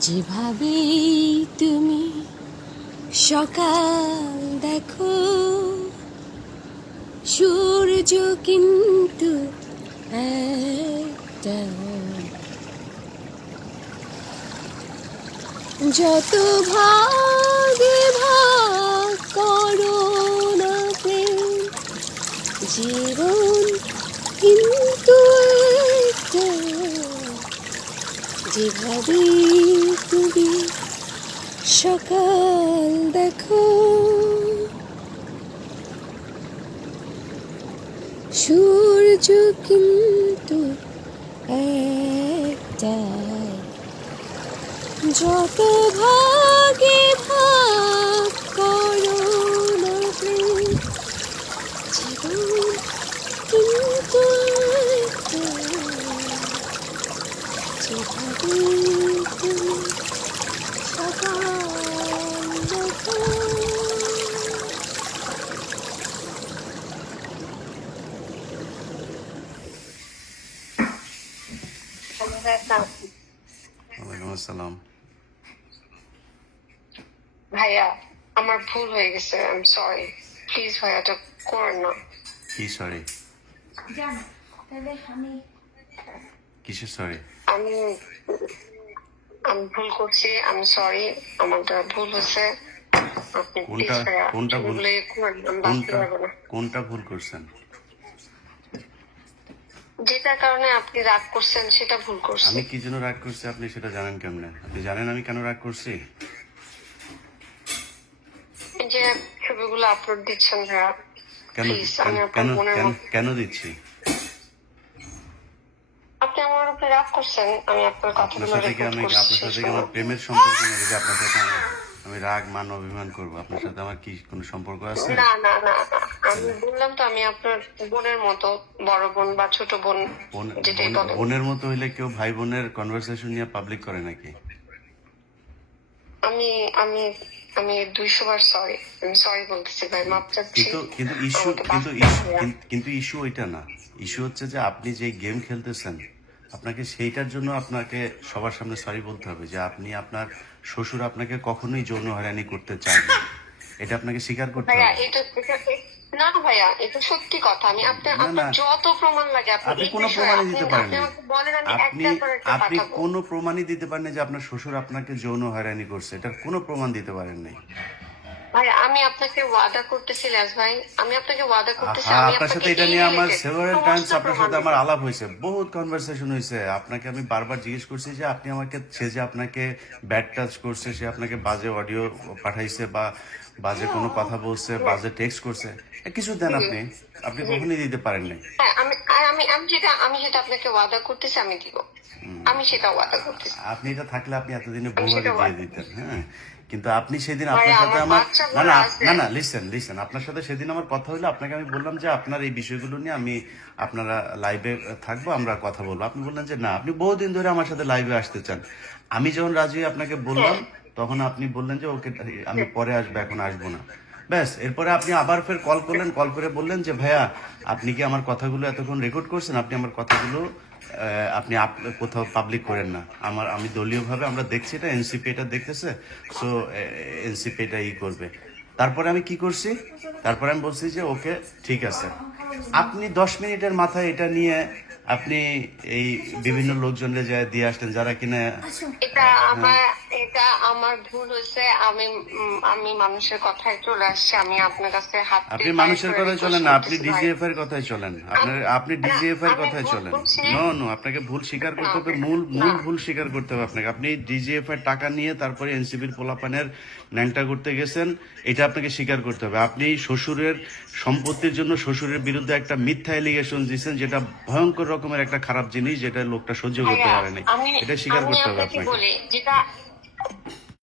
যেভাবেই তুমি সকাল দেখো সূর্য কিন্তু যত ভাগে ভাগ করো না জীবন কিন্তু একটা। যেভাবে তুমি সকাল দেখো। সূর্য কিন্তু একটাই। যত ভাগে ভাগ করো না প্রেম জীবন কিন্তু একটাই যেভাবে তুমি সকাল দেখো ওয়ালাইকুম আসসালাম। ভাইয়া আমার ভুল হয়ে গেছে আই এম সরি প্লিজ ভাইয়া এটা করেন না। কি সরি কিসের সরি আমি আমি ভুল করছি আমি সরি আমারটা ভুল হয়েছে। কোনটা- কোনটা ভুল? কোনটা কোনটা ভুল করছেন? যেটার কারণে আপনি রাগ করছেন সেটা ভুল করছেন। আমি কি জন্য রাগ করছি? আপনি সেটা জানেন কেমনে? আপনি জানেন আমি কেন রাগ করছি? যে ছবিগুলো আপলোড দিচ্ছেন ভাইয়া কেন কেন- আপনার কেন দিচ্ছি? আপনি আমার উপরে রাগ করছেন আমি আপনার কথাগুলো সাথে আমি আপনার সাথে কি আমার প্রেমের সম্পর্ক নাকি যে আপনার সাথে আমি- রাগ মান অভিমান করব। আপনার সাথে আমার কি কোনো সম্পর্ক আছে? না না না। আমি বললাম তো আমি আপনার বোনের মতো বড় বোন বা ছোট বোন যেটাই বলেন বোনের মতো হইলে কেউ ভাই বোনের কনভারসেশন নিয়ে পাবলিক করে নাকি? আমি আমি আমি দুইশো বার সরি আমি সরি বলতেছি ভাই মাপ চাচ্ছি। কিন্তু কিন্তু ইস্যু কিন্তু ইস্যু কিন্তু ইস্যু ওইটা না। ইস্যু হচ্ছে যে আপনি যে গেম খেলতেছেন আপনাকে সেইটার জন্য আপনাকে সবার সামনে সরি বলতে হবে যে আপনি আপনার শ্বশুর আপনাকে কখনোই যৌন হয়রানি করতে চান এটা আপনাকে স্বীকার করতে হবে। না ভাইয়া এটা সত্যি কথা। আমি আপনার না, না। যত প্রমাণ লাগে আপনি কোনো প্রমাণই দিতে পারেন আপনি আপনি কোনো প্রমাণই দিতে পারেন না যে আপনার শ্বশুর আপনাকে যৌন হয়রানি করছে। এটার কোনো প্রমাণ দিতে পারেন নাই ভাই আমি আপনাকে ওয়াদা করতেছি লেস ভাই। আমি আপনাকে ওয়াদা করতেছি আমি আপনার সাথে এটা নিয়ে আমার সেভারাল টাইমস আপনার সাথে আমার আলাপ হয়েছে বহুত কনভারসেশন হয়েছে। আপনাকে আমি বারবার জিজ্ঞেস করছি যে আপনি আমাকে সে যে আপনাকে ব্যাড টাচ করছে সে আপনাকে বাজে অডিও পাঠাইছে বা বাজে কোনো কথা বলছে বাজে টেক্সট করছে কিছু দেন আপনি। আপনি কখনই দিতে পারেন নাই। হ্যাঁ আমি আমি আমি যেটা আমি যেটা আপনাকে ওয়াদা করতেছি আমি দিব। আমি সেটা ওয়াদা করতেছি। আপনি এটা থাকলে আপনি এতদিনে সেটা দিয়ে দিতেন হ্যাঁ। কিন্তু আপনি সেদিন আপনার সাথে আমার না না না না লিসেন লিসেন আপনার সাথে সেদিন আমার কথা হলো আপনাকে আমি বললাম যে আপনার এই বিষয়গুলো নিয়ে আমি আপনারা লাইভে থাকব আমরা কথা বলব। আপনি বললেন যে না আপনি বহুদিন ধরে আমার সাথে লাইভে আসতে চান। আমি যখন রাজি হয়ে আপনাকে বললাম তখন আপনি বললেন যে ওকে আমি পরে আসব এখন আসব না। ব্যাস এরপরে আপনি আবার ফের কল করলেন কল করে বললেন যে ভাইয়া আপনি কি আমার কথাগুলো এতক্ষণ রেকর্ড করছেন? আপনি আমার কথাগুলো আপনি আপ- কোথাও পাবলিক করেন না। আমার আমি দলীয়ভাবে আমরা দেখছি এটা এনসিপি এটা দেখতেছে সো এনসিপি এটা ই করবে। তারপরে আমি কি করছি? তারপরে আমি বলছি যে ওকে ঠিক আছে। আপনি দশ মিনিটের মাথায় এটা নিয়ে আপনি এই বিভিন্ন লোকজনকে যায় দিয়ে আসলেন যারা কিনা এটা আমার ভুল হয়েছে। আমি আমি মানুষের কথায় চলে আসছি। আমি আপনার কাছে হাত আপনি মানুষের কথায় চলেন না আপনি ডিজিএফ এর কথায় চলেন। আপনার আপনি ডিজিএফ এর কথায় চলেন। নো নো আপনাকে ভুল স্বীকার করতে হবে। মূল মূল ভুল স্বীকার করতে হবে আপনাকে। আপনি ডিজিএফ এর টাকা নিয়ে তারপরে এনসিবির পোলাপানের ন্যাংটা করতে গেছেন এটা আপনাকে স্বীকার করতে হবে। আপনি শ্বশুরের সম্পত্তির জন্য শ্বশুরের বিরুদ্ধে একটা মিথ্যা এলিগেশন দিয়েছেন যেটা ভয়ঙ্কর রকমের একটা খারাপ জিনিস যেটা লোকটা সহ্য করতে ভাইয়া, পারে নাই। আমি এটা স্বীকার করতে হবে আপনাকে আপনাকে। যেটা